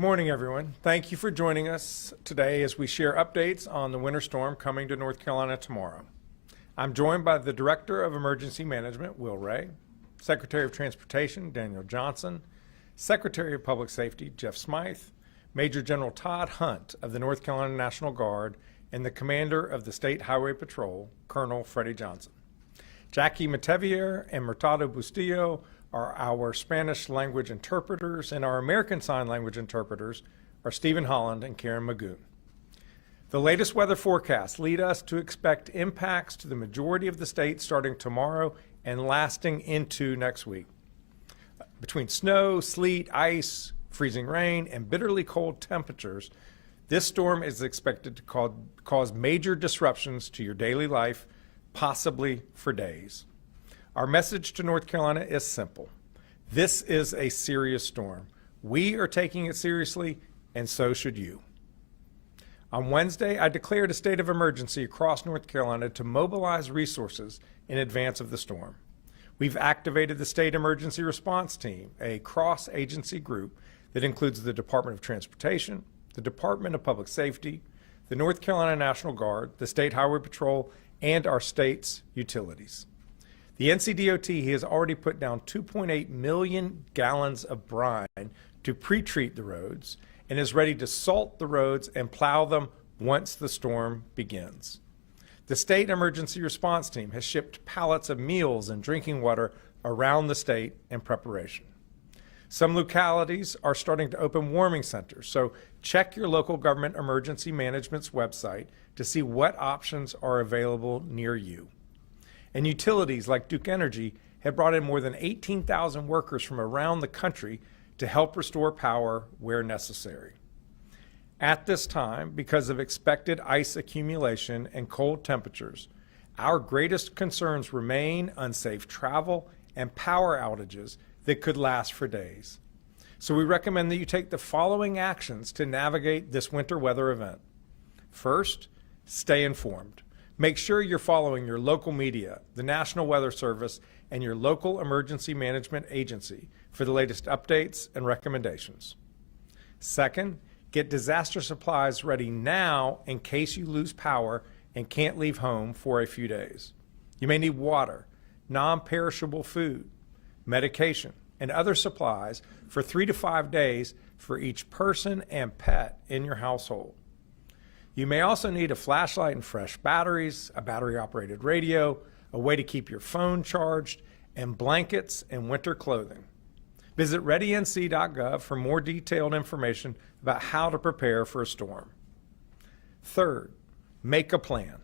Good morning, everyone. Thank you for joining us today as we share updates on the winter storm coming to North Carolina tomorrow. I'm joined by the Director of Emergency Management, Will Ray, Secretary of Transportation, Daniel Johnson, Secretary of Public Safety, Jeff Smythe, Major General Todd Hunt of the North Carolina National Guard, and the Commander of the State Highway Patrol, Colonel Freddie Johnson. Jackie Matevier and Murtado Bustillo are our Spanish language interpreters, and our American Sign Language interpreters are Stephen Holland and Karen Magoon. The latest weather forecasts lead us to expect impacts to the majority of the state starting tomorrow and lasting into next week. Between snow, sleet, ice, freezing rain, and bitterly cold temperatures, this storm is expected to cause major disruptions to your daily life, possibly for days. Our message to North Carolina is simple. This is a serious storm. We are taking it seriously, and so should you. On Wednesday, I declared a state of emergency across North Carolina to mobilize resources in advance of the storm. We've activated the State Emergency Response Team, a cross-agency group that includes the Department of Transportation, the Department of Public Safety, the North Carolina National Guard, the State Highway Patrol, and our state's utilities. The NCDOT has already put down 2.8 million gallons of brine to pre-treat the roads and is ready to salt the roads and plow them once the storm begins. The State Emergency Response Team has shipped pallets of meals and drinking water around the state in preparation. Some localities are starting to open warming centers, so check your local government emergency management's website to see what options are available near you. And utilities like Duke Energy have brought in more than 18,000 workers from around the country to help restore power where necessary. At this time, because of expected ice accumulation and cold temperatures, our greatest concerns remain unsafe travel and power outages that could last for days. So we recommend that you take the following actions to navigate this winter weather event. First, stay informed. Make sure you're following your local media, the National Weather Service, and your local emergency management agency for the latest updates and recommendations. Second, get disaster supplies ready now in case you lose power and can't leave home for a few days. You may need water, non-perishable food, medication, and other supplies for 3 to 5 days for each person and pet in your household. You may also need a flashlight and fresh batteries, a battery-operated radio, a way to keep your phone charged, and blankets and winter clothing. Visit readync.gov for more detailed information about how to prepare for a storm. Third, make a plan.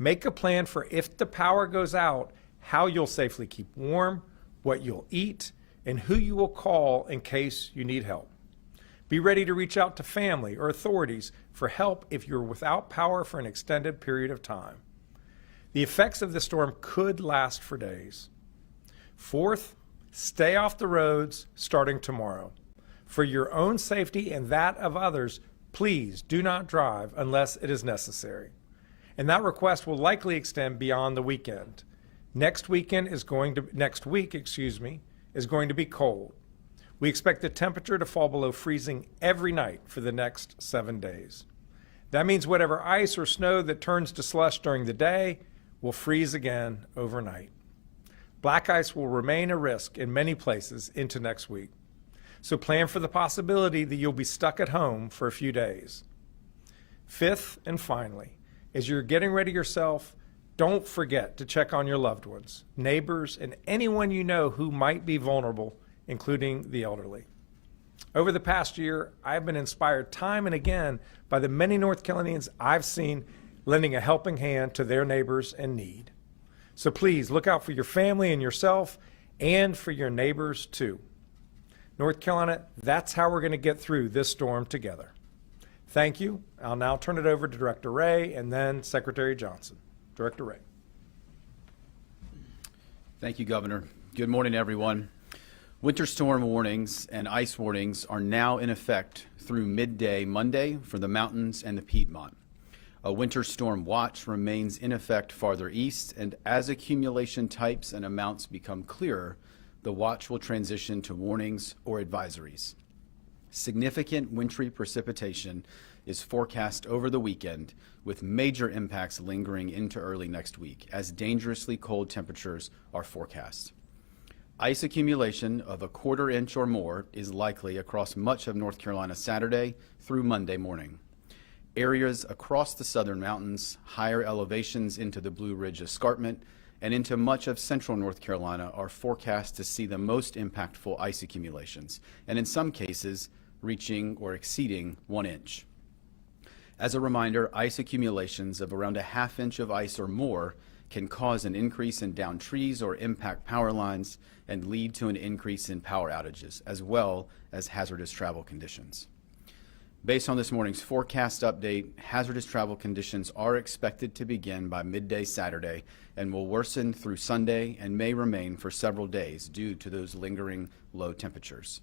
Make a plan for if the power goes out, how you'll safely keep warm, what you'll eat, and who you will call in case you need help. Be ready to reach out to family or authorities for help if you're without power for an extended period of time. The effects of the storm could last for days. Fourth, stay off the roads starting tomorrow. For your own safety and that of others, please do not drive unless it is necessary. And that request will likely extend beyond the weekend. Next week is going to be cold. We expect the temperature to fall below freezing every night for the next 7 days. That means whatever ice or snow that turns to slush during the day will freeze again overnight. Black ice will remain a risk in many places into next week. So plan for the possibility that you'll be stuck at home for a few days. Fifth and finally, as you're getting ready yourself, don't forget to check on your loved ones, neighbors, and anyone you know who might be vulnerable, including the elderly. Over the past year, I've been inspired time and again by the many North Carolinians I've seen lending a helping hand to their neighbors in need. So please look out for your family and yourself and for your neighbors too. North Carolina, that's how we're going to get through this storm together. Thank you. I'll now turn it over to Director Ray and then Secretary Johnson. Director Ray. Thank you, Governor. Good morning, everyone. Winter storm warnings and ice warnings are now in effect through midday Monday for the mountains and the Piedmont. A winter storm watch remains in effect farther east, and as accumulation types and amounts become clearer, the watch will transition to warnings or advisories. Significant wintry precipitation is forecast over the weekend, with major impacts lingering into early next week as dangerously cold temperatures are forecast. Ice accumulation of a quarter inch or more is likely across much of North Carolina Saturday through Monday morning. Areas across the southern mountains, higher elevations into the Blue Ridge Escarpment, and into much of central North Carolina are forecast to see the most impactful ice accumulations, and in some cases, reaching or exceeding 1 inch. As a reminder, ice accumulations of around a ½ inch of ice or more can cause an increase in downed trees or impact power lines and lead to an increase in power outages, as well as hazardous travel conditions. Based on this morning's forecast update, hazardous travel conditions are expected to begin by midday Saturday and will worsen through Sunday and may remain for several days due to those lingering low temperatures.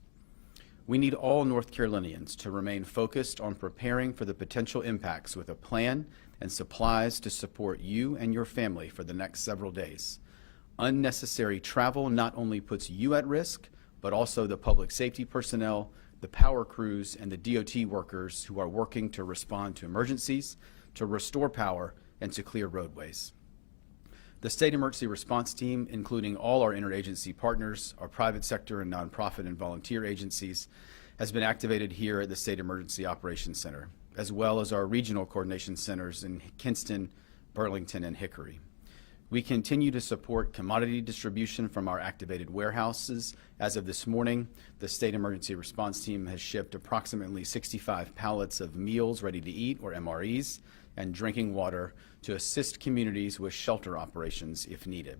We need all North Carolinians to remain focused on preparing for the potential impacts with a plan and supplies to support you and your family for the next several days. Unnecessary travel not only puts you at risk, but also the public safety personnel, the power crews, and the DOT workers who are working to respond to emergencies, to restore power, and to clear roadways. The State Emergency Response Team, including all our interagency partners, our private sector and nonprofit and volunteer agencies, has been activated here at the State Emergency Operations Center, as well as our regional coordination centers in Kinston, Burlington, and Hickory. We continue to support commodity distribution from our activated warehouses. As of this morning, the State Emergency Response Team has shipped approximately 65 pallets of meals ready to eat, or MREs, and drinking water to assist communities with shelter operations if needed.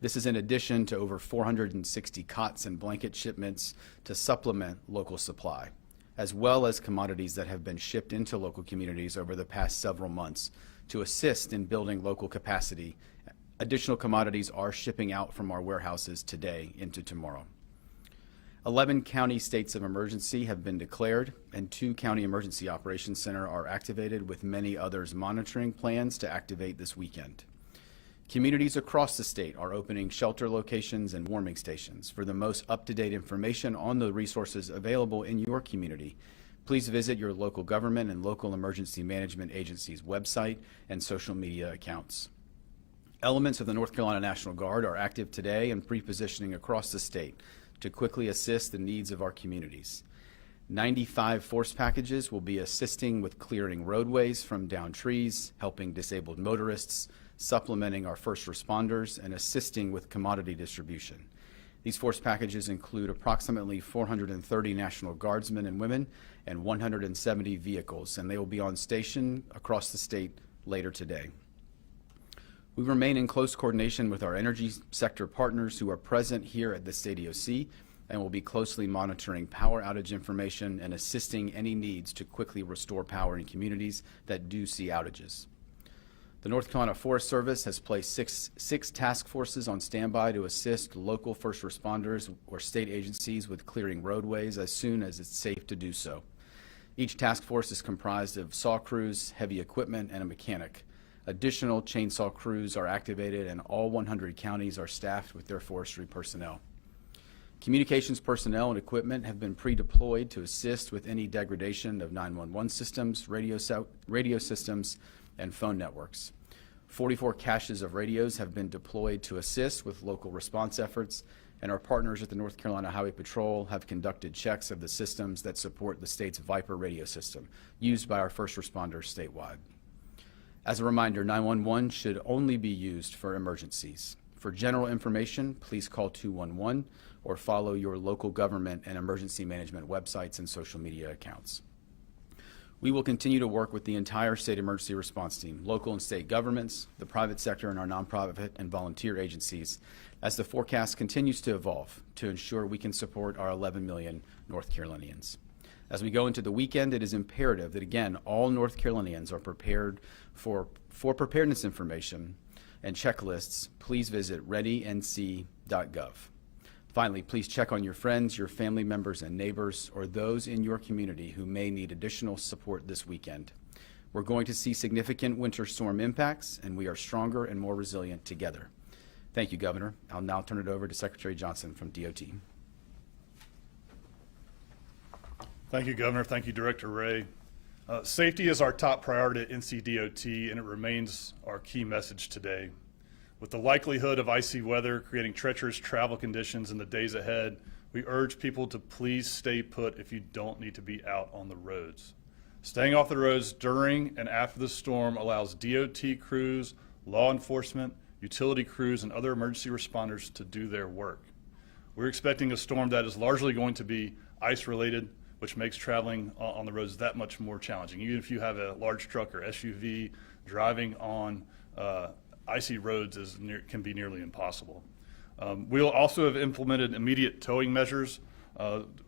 This is in addition to over 460 cots and blanket shipments to supplement local supply, as well as commodities that have been shipped into local communities over the past several months to assist in building local capacity. Additional commodities are shipping out from our warehouses today into tomorrow. 11 county states of emergency have been declared, and 2 county emergency operations center are activated, with many others monitoring plans to activate this weekend. Communities across the state are opening shelter locations and warming stations. For the most up-to-date information on the resources available in your community, please visit your local government and local emergency management agency's website and social media accounts. Elements of the North Carolina National Guard are active today and pre-positioning across the state to quickly assist the needs of our communities. 95 force packages will be assisting with clearing roadways from downed trees, helping disabled motorists, supplementing our first responders, and assisting with commodity distribution. These force packages include approximately 430 National Guardsmen and women and 170 vehicles, and they will be on station across the state later today. We remain in close coordination with our energy sector partners who are present here at the State EOC and will be closely monitoring power outage information and assisting any needs to quickly restore power in communities that do see outages. The North Carolina Forest Service has placed six task forces on standby to assist local first responders or state agencies with clearing roadways as soon as it's safe to do so. Each task force is comprised of saw crews, heavy equipment, and a mechanic. Additional chainsaw crews are activated, and all 100 counties are staffed with their forestry personnel. Communications personnel and equipment have been pre-deployed to assist with any degradation of 911 systems, radio systems, and phone networks. 44 caches of radios have been deployed to assist with local response efforts, and our partners at the North Carolina Highway Patrol have conducted checks of the systems that support the state's Viper radio system, used by our first responders statewide. As a reminder, 911 should only be used for emergencies. For general information, please call 211 or follow your local government and emergency management websites and social media accounts. We will continue to work with the entire State Emergency Response Team, local and state governments, the private sector, and our nonprofit and volunteer agencies as the forecast continues to evolve to ensure we can support our 11 million North Carolinians. As we go into the weekend, it is imperative that, again, all North Carolinians are prepared for preparedness information and checklists. Please visit readync.gov. Finally, please check on your friends, your family members, and neighbors, or those in your community who may need additional support this weekend. We're going to see significant winter storm impacts, and we are stronger and more resilient together. Thank you, Governor. I'll now turn it over to Secretary Johnson from DOT. Thank you, Governor. Thank you, Director Ray. Safety is our top priority at NCDOT, and it remains our key message today. With the likelihood of icy weather creating treacherous travel conditions in the days ahead, we urge people to please stay put if you don't need to be out on the roads. Staying off the roads during and after the storm allows DOT crews, law enforcement, utility crews, and other emergency responders to do their work. We're expecting a storm that is largely going to be ice-related, which makes traveling on the roads that much more challenging. Even if you have a large truck or SUV, driving on icy roads can be nearly impossible. We'll also have implemented immediate towing measures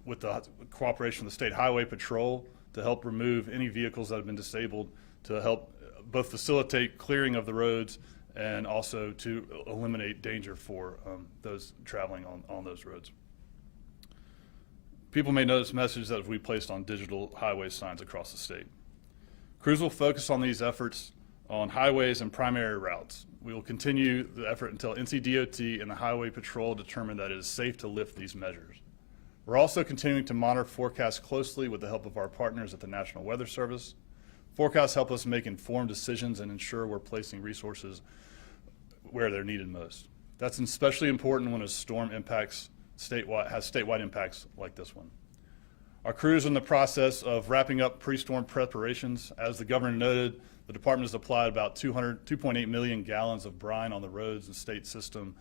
with the cooperation of the State Highway Patrol to help remove any vehicles that have been disabled, to help both facilitate clearing of the roads and also to eliminate danger for those traveling on those roads. People may notice messages that we placed on digital highway signs across the state. Crews will focus on these efforts on highways and primary routes. We will continue the effort until NCDOT and the Highway Patrol determine that it is safe to lift these measures. We're also continuing to monitor forecasts closely with the help of our partners at the National Weather Service. Forecasts help us make informed decisions and ensure we're placing resources where they're needed most. That's especially important when a storm has statewide impacts like this one. Our crew is in the process of wrapping up pre-storm preparations. As the governor noted, the department has applied about 2.8 million gallons of brine on the roads and state system.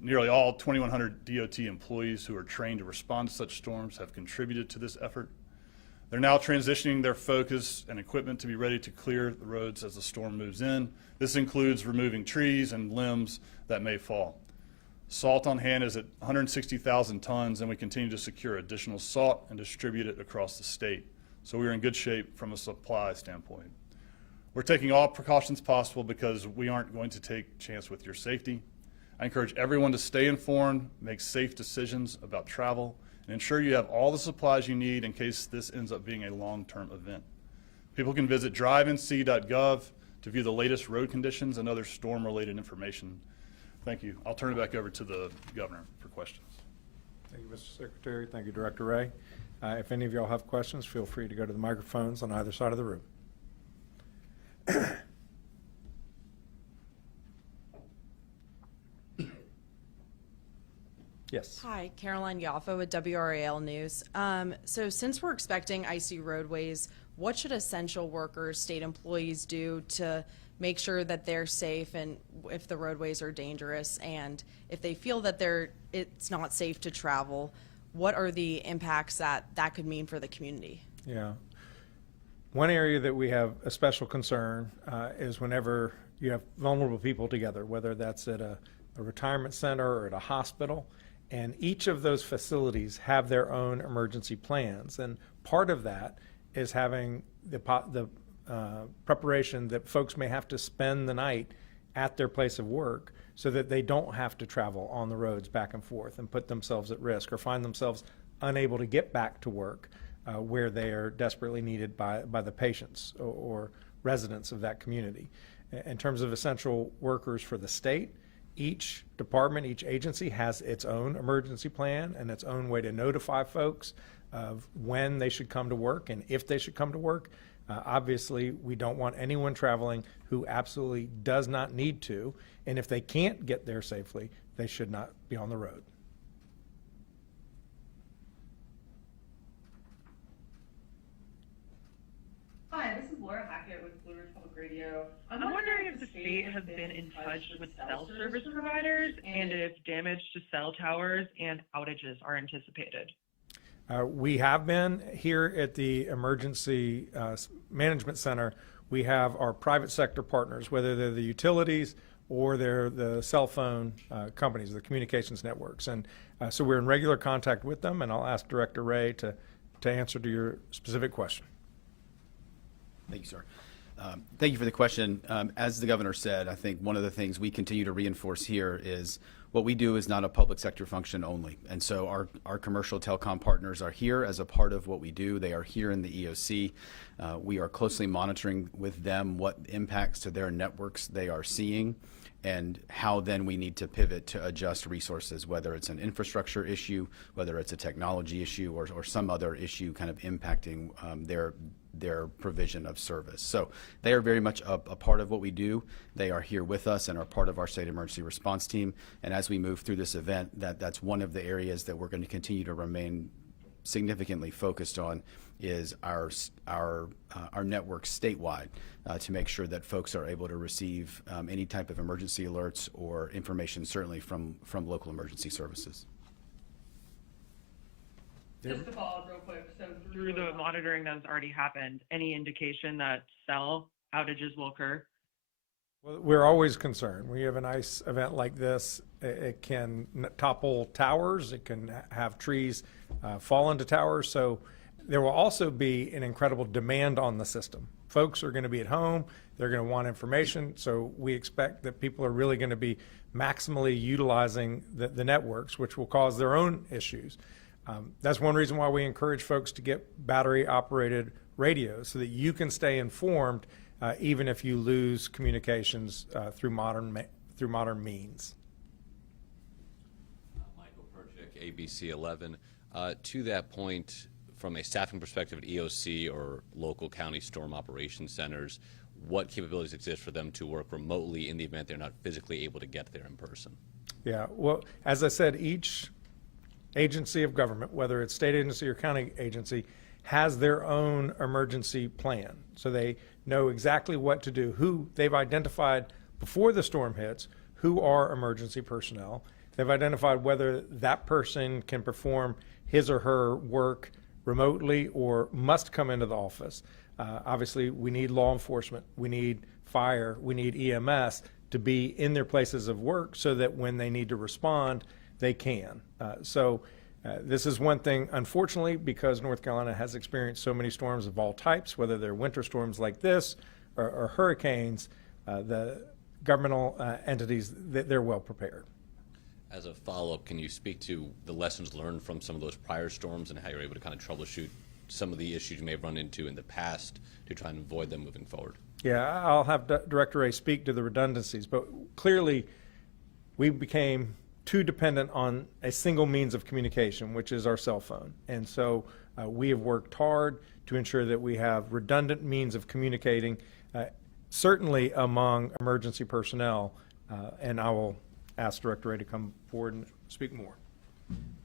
Nearly all 2,100 DOT employees who are trained to respond to such storms have contributed to this effort. They're now transitioning their focus and equipment to be ready to clear the roads as the storm moves in. This includes removing trees and limbs that may fall. Salt on hand is at 160,000 tons, and we continue to secure additional salt and distribute it across the state. So we're in good shape from a supply standpoint. We're taking all precautions possible because we aren't going to take a chance with your safety. I encourage everyone to stay informed, make safe decisions about travel, and ensure you have all the supplies you need in case this ends up being a long-term event. People can visit drivenc.gov to view the latest road conditions and other storm-related information. Thank you. I'll turn it back over to the governor for questions. Thank you, Mr. Secretary. Thank you, Director Ray. If any of y'all have questions, feel free to go to the microphones on either side of the room. Yes. Hi, Carolina Gov with WRAL News. So since we're expecting icy roadways, what should essential workers, state employees do to make sure that they're safe and if the roadways are dangerous, and if they feel that it's not safe to travel, what are the impacts that could mean for the community? Yeah. One area that we have a special concern is whenever you have vulnerable people together, whether that's at a retirement center or at a hospital, and each of those facilities have their own emergency plans. And part of that is having the preparation that folks may have to spend the night at their place of work so that they don't have to travel on the roads back and forth and put themselves at risk or find themselves unable to get back to work where they are desperately needed by the patients or residents of that community. In terms of essential workers for the state, each department, each agency has its own emergency plan and its own way to notify folks of when they should come to work and if they should come to work. Obviously, we don't want anyone traveling who absolutely does not need to, and if they can't get there safely, they should not be on the road. Hi, this is Laura Hackett with Blue Ridge Public Radio. I'm wondering if the state has been in touch with cell service providers and if damage to cell towers and outages are anticipated. We have been here at the Emergency Management Center. We have our private sector partners, whether they're the utilities or they're the cell phone companies, the communications networks. And so we're in regular contact with them, and I'll ask Director Ray to answer to your specific question. Thank you, sir. Thank you for the question. As the governor said, I think one of the things we continue to reinforce here is what we do is not a public sector function only. And so our commercial telecom partners are here as a part of what we do. They are here in the EOC. We are closely monitoring with them what impacts to their networks they are seeing. and how then we need to pivot to adjust resources, whether it's an infrastructure issue, whether it's a technology issue, or some other issue kind of impacting their provision of service. So they are very much a part of what we do. They are here with us and are part of our state emergency response team. And as we move through this event, that's one of the areas that we're going to continue to remain significantly focused on is our network statewide to make sure that folks are able to receive any type of emergency alerts or information, certainly from local emergency services. Just to follow up real quick, so through the monitoring that's already happened, any indication that cell outages will occur? Well, we're always concerned. When you have an ice event like this, it can topple towers, it can have trees fall into towers, so there will also be an incredible demand on the system. Folks are going to be at home, they're going to want information, so we expect that people are really going to be maximally utilizing the networks, which will cause their own issues. That's one reason why we encourage folks to get battery-operated radios so that you can stay informed even if you lose communications through modern means. Michael Perchik, ABC 11. To that point, from a staffing perspective at EOC or local county storm operations centers, what capabilities exist for them to work remotely in the event they're not physically able to get there in person? Yeah, well, as I said, each agency of government, whether it's state agency or county agency, has their own emergency plan. So they know exactly what to do, who they've identified before the storm hits, who are emergency personnel. They've identified whether that person can perform his or her work remotely or must come into the office. Obviously, we need law enforcement, we need fire, we need EMS to be in their places of work so that when they need to respond, they can. This is one thing, unfortunately, because North Carolina has experienced so many storms of all types, whether they're winter storms like this or hurricanes, the governmental entities, they're well prepared. As a follow-up, can you speak to the lessons learned from some of those prior storms and how you're able to kind of troubleshoot some of the issues you may have run into in the past to try and avoid them moving forward? Yeah, I'll have Director Ray speak to the redundancies, but clearly we became too dependent on a single means of communication, which is our cell phone. And so we have worked hard to ensure that we have redundant means of communicating, certainly among emergency personnel, and I will ask Director Ray to come forward and speak more.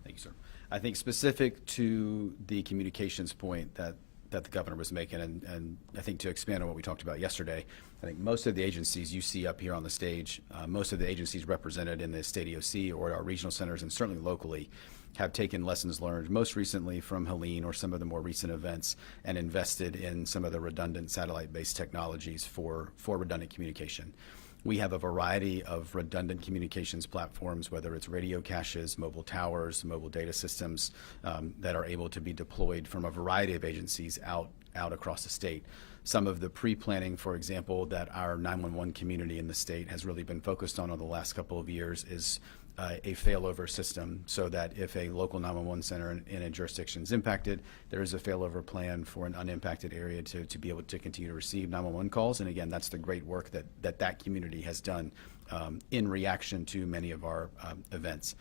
Thank you, sir. I think specific to the communications point that the governor was making, and I think to expand on what we talked about yesterday, I think most of the agencies you see up here on the stage, most of the agencies represented in the state EOC or our regional centers and certainly locally have taken lessons learned, most recently from Helene or some of the more recent events, and invested in some of the redundant satellite-based technologies for redundant communication. We have a variety of redundant communications platforms, whether it's radio caches, mobile towers, mobile data systems that are able to be deployed from a variety of agencies out across the state. Some of the pre-planning, for example, that our 911 community in the state has really been focused on over the last couple of years is a failover system, so that if a local 911 center in a jurisdiction is impacted, there is a failover plan for an unimpacted area to be able to continue to receive 911 calls. And again, that's the great work that community has done in reaction to many of our events.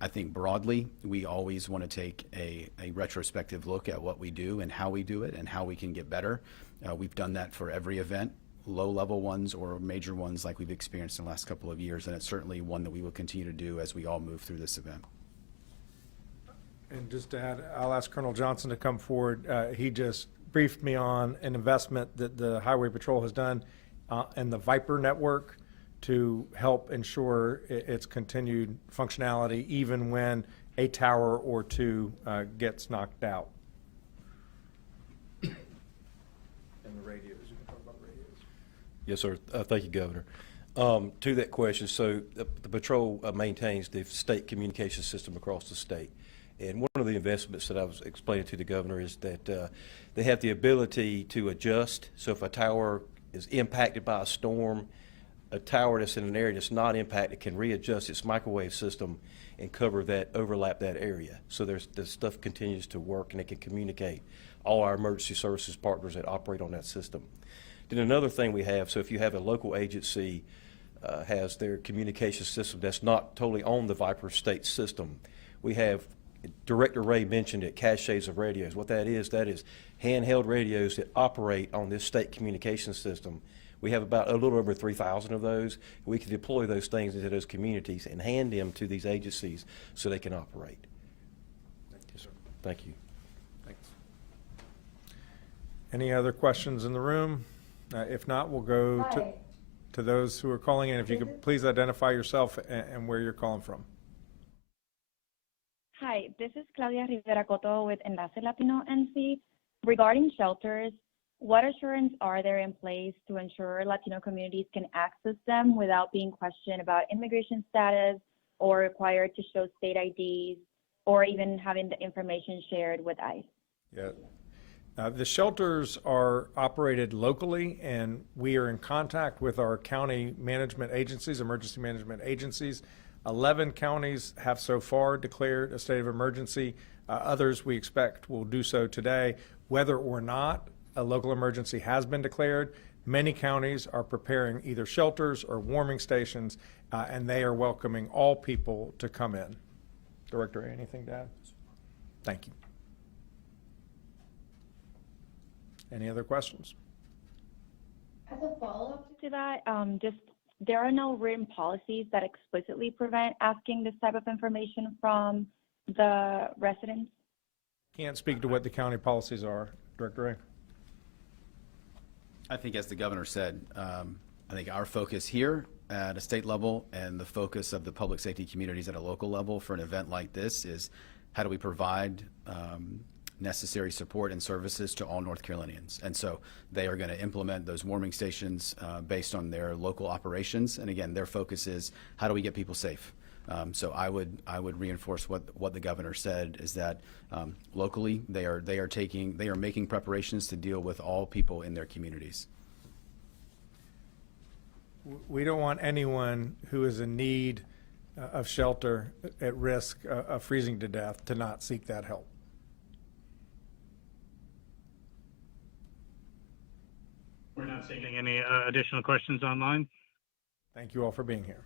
I think broadly, we always want to take a retrospective look at what we do and how we do it and how we can get better. We've done that for every event, low-level ones or major ones like we've experienced in the last couple of years, and it's certainly one that we will continue to do as we all move through this event. And just to add, I'll ask Colonel Johnson to come forward. He just briefed me on an investment that the Highway Patrol has done in the Viper network to help ensure its continued functionality even when a tower or two gets knocked out. And the radios, you can talk about radios. Yes, sir. Thank you, Governor. To that question, so the patrol maintains the state communication system across the state. And one of the investments that I was explaining to the governor is that they have the ability to adjust. So if a tower is impacted by a storm, a tower that's in an area that's not impacted can readjust its microwave system and overlap that area. So the stuff continues to work and it can communicate all our emergency services partners that operate on that system. Then another thing we have, so if you have a local agency has their communication system that's not totally on the Viper State system. We have, Director Ray mentioned it, caches of radios. What that is handheld radios that operate on this state communication system. We have about a little over 3,000 of those. We can deploy those things into those communities and hand them to these agencies so they can operate. Yes, sir. Thank you. Thanks. Any other questions in the room? If not, we'll go to those who are calling in. If you could please identify yourself and where you're calling from. Hi, this is Claudia Rivera Coto with Enlace Latino NC. Regarding shelters, what assurance are there in place to ensure Latino communities can access them without being questioned about immigration status or required to show state IDs or even having the information shared with ICE? Yeah. The shelters are operated locally, and we are in contact with our county management agencies, emergency management agencies. 11 counties have so far declared a state of emergency. Others we expect will do so today. Whether or not a local emergency has been declared, many counties are preparing either shelters or warming stations, and they are welcoming all people to come in. Director, anything to add? Thank you. Any other questions? As a follow-up to that, there are no written policies that explicitly prevent asking this type of information from the residents? Can't speak to what the county policies are. Director Ray? I think, as the governor said, I think our focus here at a state level and the focus of the public safety communities at a local level for an event like this is how do we provide necessary support and services to all North Carolinians. And so they are going to implement those warming stations based on their local operations. And again, their focus is how do we get people safe? So I would reinforce what the governor said is that locally they are making preparations to deal with all people in their communities. We don't want anyone who is in need of shelter at risk of freezing to death to not seek that help. We're not seeing any additional questions online. Thank you all for being here.